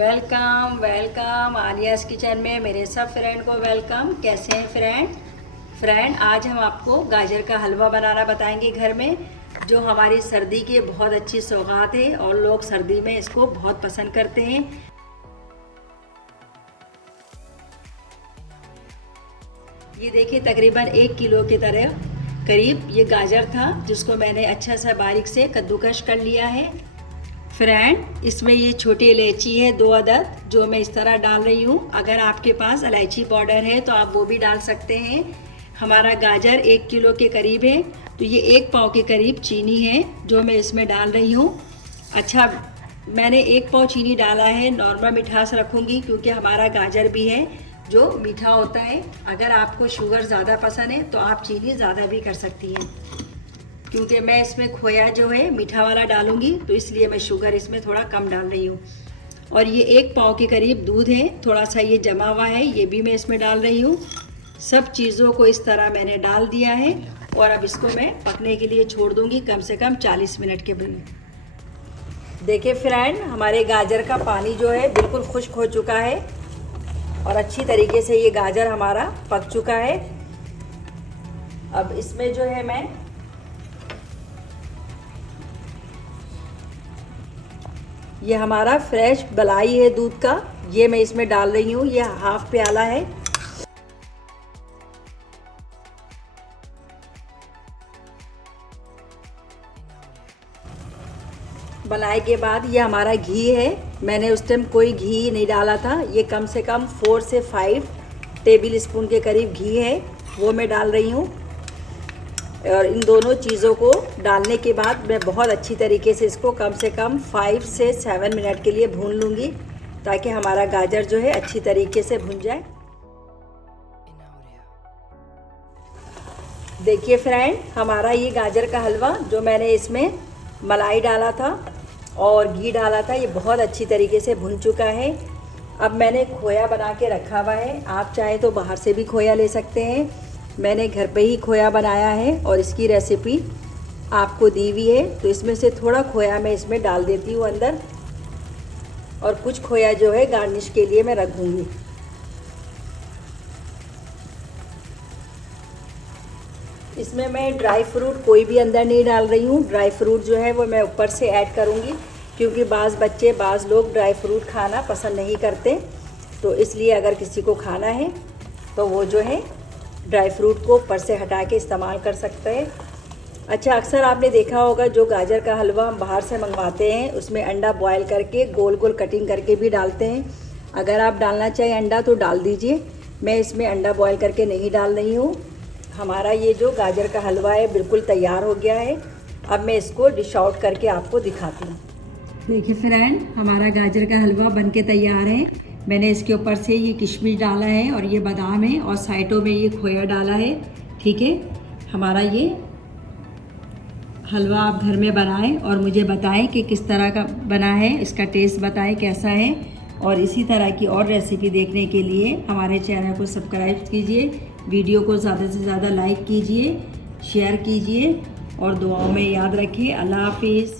Welcome welcome आलियाज़ kitchen में मेरे सब फ्रेंड को वेलकम। कैसे हैं फ्रेंड आज हम आपको गाजर का हलवा बनाना बताएंगे घर में, जो हमारी सर्दी की बहुत अच्छी सौगात है और लोग सर्दी में इसको बहुत पसंद करते हैं। ये देखिए तकरीबन 1 किलो की तरह करीब ये गाजर था, जिसको मैंने अच्छा सा बारीक से कद्दूकश कर लिया है। फ्रेंड इसमें ये छोटी इलायची है 2 अदद, जो मैं इस तरह डाल रही हूँ। अगर आपके पास इलायची पाउडर है तो आप वो भी डाल सकते हैं। हमारा गाजर 1 किलो के करीब है, तो ये 1 पाव के करीब चीनी है जो मैं इसमें डाल रही हूँ। अच्छा, मैंने 1 पाव चीनी डाला है, नॉर्मल मिठास रखूँगी क्योंकि हमारा गाजर भी है जो मीठा होता है। अगर आपको शुगर ज़्यादा पसंद है तो आप चीनी ज़्यादा भी कर सकती हैं, क्योंकि मैं इसमें खोया जो है मीठा वाला डालूंगी, तो इसलिए मैं शुगर इसमें थोड़ा कम डाल रही हूँ। और ये 1 पाव के करीब दूध है, थोड़ा सा ये जमा हुआ है, ये भी मैं इसमें डाल रही हूँ। सब चीज़ों को इस तरह मैंने डाल दिया है और अब इसको मैं पकने के लिए छोड़ दूँगी कम से कम 40 मिनट के लिए। देखिए फ्रेंड, हमारे गाजर का पानी जो है बिल्कुल खुश्क हो चुका है और अच्छी तरीके से ये गाजर हमारा पक चुका है। अब इसमें जो है मैं ये हमारा फ्रेश मलाई है दूध का, ये मैं इसमें डाल रही हूँ। ये हाफ प्याला है। मलाई के बाद ये हमारा घी है। मैंने उस टाइम कोई घी नहीं डाला था, ये कम से कम 4 से 5 टेबल स्पून के करीब घी है, वो मैं डाल रही हूँ। और इन दोनों चीज़ों को डालने के बाद मैं बहुत अच्छी तरीके से इसको कम से कम 5 से 7 मिनट के लिए भून लूँगी, ताकि हमारा गाजर जो है अच्छी तरीके से भुन जाए। देखिए फ्रेंड, हमारा ये गाजर का हलवा जो मैंने इसमें मलाई डाला था और घी डाला था, ये बहुत अच्छी तरीके से भुन चुका है। अब मैंने खोया बना के रखा हुआ है, आप चाहे तो बाहर से भी खोया ले सकते हैं। मैंने घर पे ही खोया बनाया है और इसकी रेसिपी आपको दी हुई है, तो इसमें से थोड़ा खोया मैं इसमें डाल देती हूँ अंदर, और कुछ खोया जो है गार्निश के लिए मैं रख दूँगी। इसमें मैं ड्राई फ्रूट कोई भी अंदर नहीं डाल रही हूँ। ड्राई फ्रूट जो है वो मैं ऊपर से ऐड करूँगी, क्योंकि बाज़ लोग ड्राई फ्रूट खाना पसंद नहीं करते, तो इसलिए अगर किसी को खाना है तो वो जो है ड्राई फ्रूट को ऊपर से हटा के इस्तेमाल कर सकते हैं। अच्छा, अक्सर आपने देखा होगा जो गाजर का हलवा हम बाहर से मंगवाते हैं, उसमें अंडा बॉयल करके गोल गोल कटिंग करके भी डालते हैं। अगर आप डालना चाहें अंडा तो डाल दीजिए, मैं इसमें अंडा बॉयल करके नहीं डाल रही हूँ। हमारा ये जो गाजर का हलवा है बिल्कुल तैयार हो गया है। अब मैं इसको डिश आउट करके आपको दिखाती हूँ। देखिए फ्रेंड, हमारा गाजर का हलवा बनके तैयार है। मैंने इसके ऊपर से ये किशमिश डाला है और ये बादाम है और साइडों में ये खोया डाला है। ठीक है, हमारा ये हलवा आप घर में बनाएं और मुझे बताएं कि किस तरह का बना है, इसका टेस्ट बताएं कैसा है। और इसी तरह की और रेसिपी देखने के लिए हमारे चैनल को सब्सक्राइब कीजिए, वीडियो को ज़्यादा से ज़्यादा लाइक कीजिए, शेयर कीजिए और दुआओं में याद रखिए। अल्लाह हाफिज़।